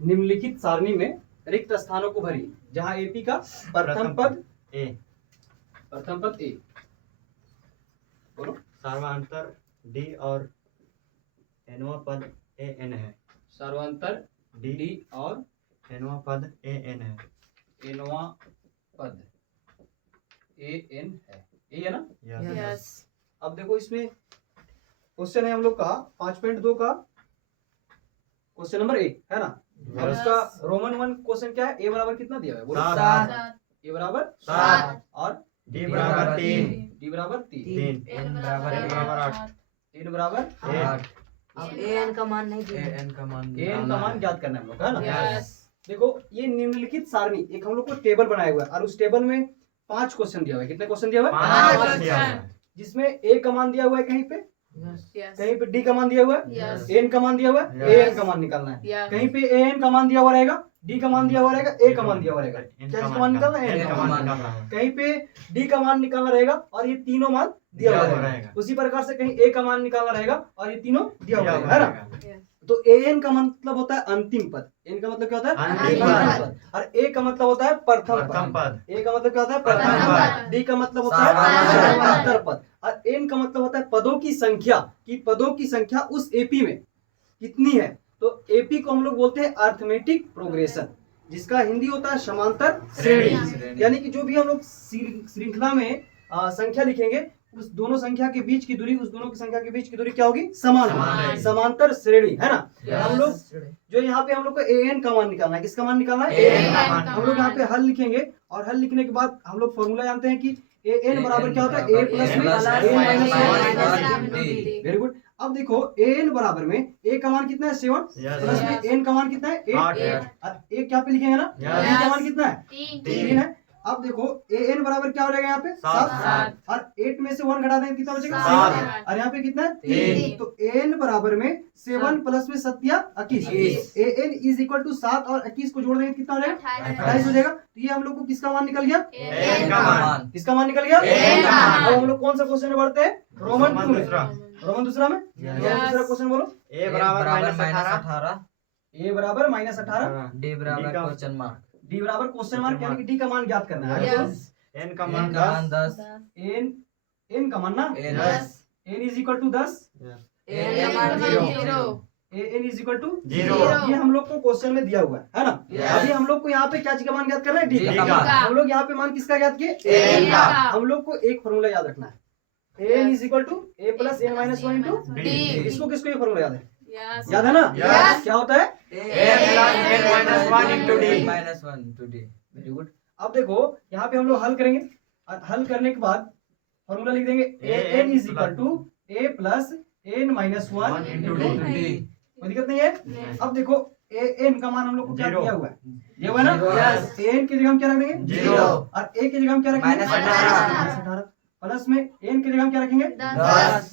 निम्नलिखित सारणी में रिक्त स्थानों को भरिए, जहां एपी का प्रथम पद ए, बोलो। सर्वांतर डी और एनवा पद ए एन है। सर्वांतर डी और एनवा पद ए एन है। एनवा पद ए एन है, ये है ना? यस। अब देखो इसमें क्वेश्चन है हम लोग का 5.2 का क्वेश्चन नंबर 1 है ना। अब इसका रोमन 1 क्वेश्चन क्या है? ए बराबर कितना दिया हुआ है? बोलो। 7। ए बराबर 7 और डी बराबर 3, डी बराबर 3, एन बराबर 8। एन बराबर 8। अब एन का मान नहीं दिया। एन का मान एन का मान ज्ञात करना है हम लोग, है ना? यस। देखो ये निम्नलिखित सारणी, एक हम लोग को टेबल बनाया हुआ है और उस टेबल में 5 क्वेश्चन दिया हुआ है। कितने क्वेश्चन दिया हुआ है? 5 क्वेश्चन दिया है। जिसमें ए का मान दिया हुआ है कहीं पे, कहीं पे डी का मान दिया हुआ है, यस। एन का मान दिया हुआ है, ए एन का मान निकालना है। कहीं पे ए एन का मान दिया हुआ रहेगा, डी का मान दिया हुआ रहेगा, ए का मान दिया हुआ रहेगा। क्या इसका मान निकालना है? एन का मान निकालना है। कहीं पे डी का मान निकालना रहेगा और ये तीनों मान दिया हुआ रहेगा। उसी प्रकार से कहीं ए का मान निकालना रहेगा और ये तीनों दिया हुआ रहेगा, है ना? तो ए एन का मतलब होता है अंतिम पद, एन का मतलब क्या होता है? अंतिम पद। और ए का मतलब होता है प्रथम प्रथम पद। पद। ए का मतलब क्या होता है? प्रथम पद। डी का मतलब होता है समांतर पद। और एन का मतलब होता है पदों की संख्या, कि पदों की संख्या उस एपी में कितनी है। तो एपी को हम लोग बोलते हैं अर्थमेटिक प्रोग्रेशन, जिसका हिंदी होता है समांतर श्रेणी। यानी कि जो भी हम लोग श्रृंखला में संख्या लिखेंगे, उस दोनों संख्या के बीच की दूरी, उस दोनों की संख्या के बीच की दूरी क्या होगी? समान होगी, समांतर श्रेणी, है ना? हम लोग जो यहाँ पे हम लोग को ए एन का मान निकालना है। किसका मान निकालना है? ए एन का मान। हम लोग यहाँ पे हल लिखेंगे और हल लिखने के बाद हम लोग फॉर्मूला जानते हैं कि ए एन बराबर क्या होता है? A plus A minus. Very good. अब देखो ए एन बराबर में ए का मान कितना है? 7, प्लस में एन का मान कितना है? 8। और ए क्या पे लिखेंगे ना? एन का मान कितना है? 3 है। अब देखो ए एन बराबर क्या हो जाएगा यहाँ पे? 7। और 8 में से 1 घटा देंगे कितना बचेगा? 7। और यहाँ पे कितना है? 3। तो एन बराबर में 7 प्लस में 7 या 21। ए एन इज इक्वल टू 7 और 21 को जोड़ देंगे कितना हो जाएगा? 28 हो जाएगा। तो ये हम लोग को किसका मान निकल गया? एन का मान। किसका मान निकल गया? एन का मान। अब हम लोग कौन सा क्वेश्चन में बढ़ते हैं? रोमन 2 में। दूसरा। रोमन दूसरा में दूसरा क्वेश्चन बोलो। ए बराबर -18। ए बराबर -18, डी बराबर क्वेश्चन मार्क। डी बराबर क्वेश्चन मार्क, यानी कि डी का मान ज्ञात करना है। आगे बोलो। एन का मान 10। एन का मान ना, N is equal to 10, N का मान 0। N is equal to 0। ये हम लोग को क्वेश्चन में दिया हुआ है ना? अभी हम लोग को यहाँ पे क्या चीज का मान ज्ञात करना है? डी डी का। का। हम लोग यहाँ पे मान किसका ज्ञात किए? एन का। हम लोग को एक फॉर्मूला याद रखना है, N is equal to A plus N minus 1 into D. किसको किसको ये फॉर्मूला याद है? यस। याद है ना? Yes. क्या होता है? A plus N minus 1 into D. Very good. अब देखो यहाँ पे हम लोग हल करेंगे और हल करने के बाद फॉर्मूला लिख देंगे A N is equal to A plus N minus 1 into into D. D. कोई दिक्कत नहीं है। अब देखो ए एन का मान हम लोग को क्या 0 दिया हुआ है? ये हुआ ना? Yes. एन की जगह हम क्या रख देंगे? 0। और ए की जगह हम क्या रखेंगे? -18। प्लस में एन की जगह हम क्या रखेंगे?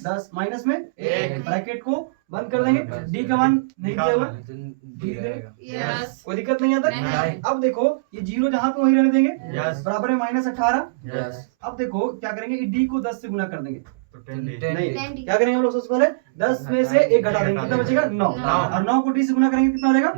10 माइनस में 1। ब्रैकेट को बंद कर देंगे। डी का मान नहीं दिया हुआ, यस। कोई दिक्कत नहीं आता। नहीं। अब देखो ये 0 जहां पे वही रहने देंगे, Yes. बराबर है -18। यस। अब देखो क्या करेंगे, डी को 10 से गुना कर देंगे। तो 10 डी। नहीं, क्या करेंगे हम लोग सबसे पहले 10 में से 1 घटा देंगे, कितना बचेगा? 9। और 9 को डी से गुना करेंगे कितना हो जाएगा?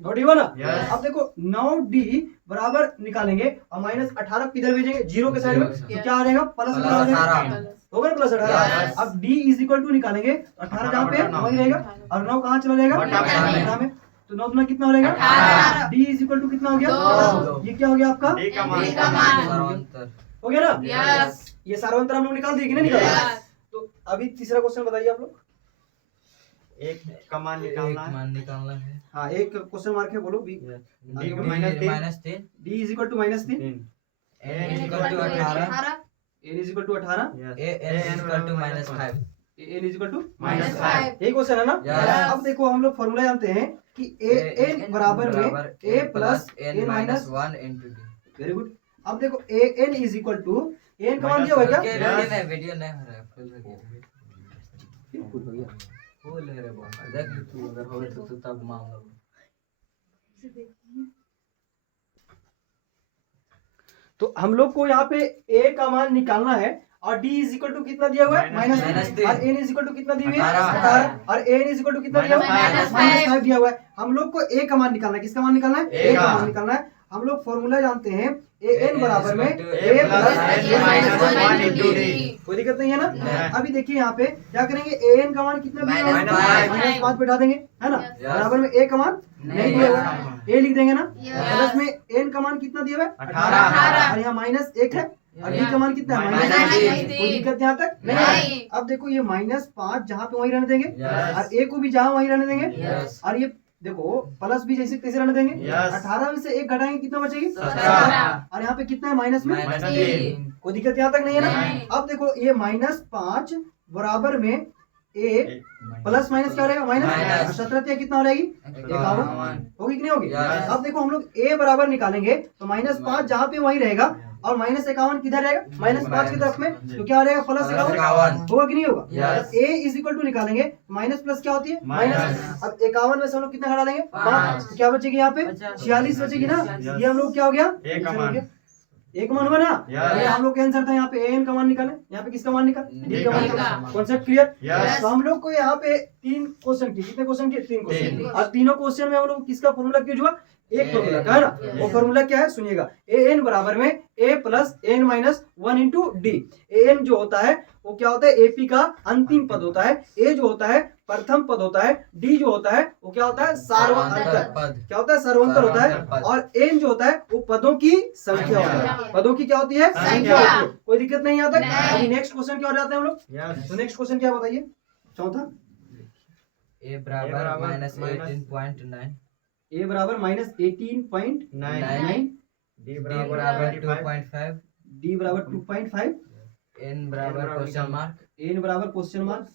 9 डी हुआ ना? Yes. अब देखो 9 डी बराबर निकालेंगे और -18 किधर भेजेंगे? 0 के साइड में, तो क्या आ जाएगा? प्लस कितना हो जाएगा? होगा ना? +18। Yes. अब डी इज इक्वल टू निकालेंगे, 18 जहाँ पे वही रहेगा और 9 कहाँ चला जाएगा? बटा में। बटा में। तो 9 गुना कितना हो जाएगा? 18। डी इज इक्वल टू कितना हो गया? 2। ये क्या हो गया आपका? डी का मान। डी का मान। हो गया ना? यस। ये सार्वंतर हम लोग निकाल दिए कि नहीं निकाला? यस। तो अभी तीसरा क्वेश्चन बताइए आप लोग। एक का मान निकालना है। हाँ, एक क्वेश्चन मार्क है, बोलो बी। डी का -3। D is equal to -3, N N is equal to 18, N is N is equal to -5। यही क्वेश्चन है ना? Yes. अब देखो हम लोग फॉर्मूला जानते हैं कि ए एन बराबर में A plus N minus 1 into D. Very good. अब देखो A N is equal to, N का मान दिया हुआ है क्या? वीडियो नहीं हो रहा है, फुल हो गया। फुल हो गया। फुल है रे बाबा, देख ले तू, अगर होवे तो तू तब मान लो। तो हम लोग को यहाँ पे ए का मान निकालना है और d इज इक्वल टू कितना दिया हुआ है -3 -3 और n इज इक्वल टू कितना दी हुई है 18 18 और n इज इक्वल टू कितना दिया हुआ है -5 दिया हुआ है। हम लोग को a का मान निकालना है, किसका मान निकालना है A a का का। मान निकालना है। हम लोग फॉर्मूला जानते हैं an बराबर में A a plus plus n minus 1 into d। कोई दिक्कत नहीं है ना। Yeah. अभी देखिए यहाँ पे क्या करेंगे an का मान कितना दिया हुआ है -5 -5 बैठा देंगे है ना Yes. बराबर में a का मान नहीं दिया हुआ है a लिख देंगे ना प्लस में n का मान कितना दिया हुआ है 18 और यहाँ -1 है और d का मान कितना है -3 कोई दिक्कत यहाँ तक नहीं है। अब देखो ये -5 जहाँ पे वहीं रहने देंगे Yes. और a को भी जहाँ वहीं रहने देंगे Yes. और ये देखो प्लस भी जैसे तैसे रहने देंगे Yes. 18 में से 1 घटाएंगे कितना बचेगी 17 और यहाँ पे कितना है माइनस में -3 कोई दिक्कत यहाँ तक नहीं है ना। नहीं। अब देखो ये -5 बराबर में a प्लस माइनस क्या हो रहेगा Minus। माइनस 17 कितना हो जाएगी 51 होगी कि नहीं होगी। Yes. अब देखो हम लोग a बराबर निकालेंगे तो -5 जहाँ पे वहीं रहेगा और -51 किधर रहेगा -5 की तरफ में तो क्या हो रहेगा +51 होगा कि नहीं होगा। Yes. a is equal to निकालेंगे माइनस प्लस क्या होती है Minus। माइनस। अब 51 में से हम लोग कितना घटा देंगे 5 पाँच। तो क्या बचेगी यहाँ पे 46 बचेगी ना। Yes. ये हम लोग क्या हो गया A का मान। एक मान हुआ ना। Yes. ये हम लोग का आंसर था यहाँ पे an का मान निकाले यहाँ पे किसका मान निकाल D d का मान का। निकाल। Concept clear. Yes. तो हम लोग को यहाँ पे 3 क्वेश्चन किए कितने क्वेश्चन किए 3 क्वेश्चन तीन। और तीनों क्वेश्चन में हम लोग किसका फॉर्मूला यूज हुआ एक फॉर्मूला का है ना। वो फॉर्मूला क्या है सुनिएगा an बराबर में a plus n minus 1 into D. an जो होता है वो क्या होता है ap का अंतिम पद होता है, a जो होता है प्रथम पद होता है, d जो होता है वो क्या होता है सार्वंतर पद क्या होता है सर्वंतर होता है सर्वंतर पद। और n जो होता है वो पदों की संख्या होता है। पदों की क्या होती है संख्या। होती है। कोई दिक्कत नहीं यहाँ तक। नहीं। अभी नेक्स्ट क्वेश्चन क्या हो जाते हैं हम लोग। Yes. तो नेक्स्ट क्वेश्चन क्या बताइए चौथा A बराबर -18.9 a बराबर -18.9 9 D D बराबर 2.5 2.5 d बराबर 2.5 N बराबर क्वेश्चन मार्क n बराबर क्वेश्चन मार्क